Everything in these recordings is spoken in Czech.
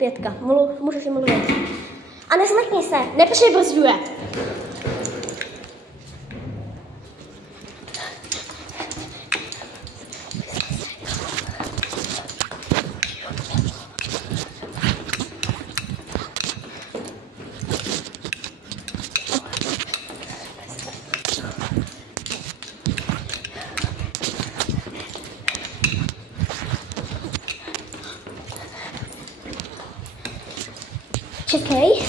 5. Můžeš mluvit. A nezlekni se, nepřibrzduje. Čekej.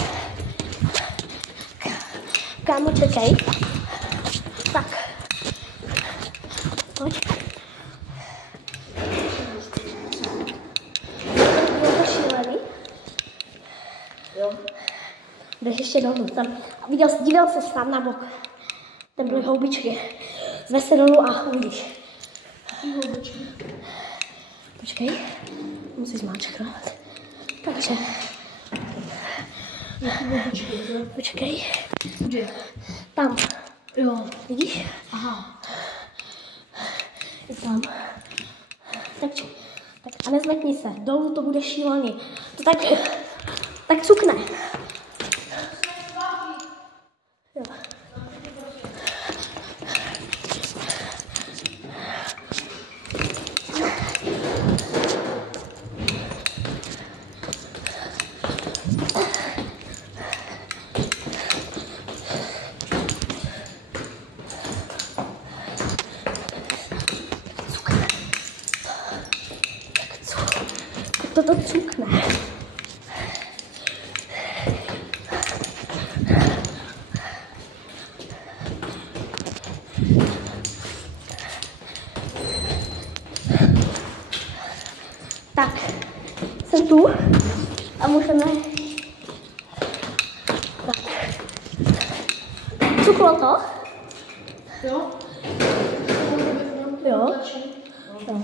Kámo, čekej. Tak. Pojď. Je to šílený? Jo. Jdeš ještě dolů. Tam. Díval se sám na bok. Tam byly houbičky. Zvez se dolů a uvidíš. Jaký houbičky? Počkej. Musíš zmáčknout. Takže. Počkej. Kde? Tam. Jo. Vidíš? Aha. Je tam. Tak a nezlekni se. Dolů to bude šílený. To tak cukne. Jo. Toto cukne. Tak, jsem tu a můžeme... Tak. Cuklo to? Jo. Jo. Jo.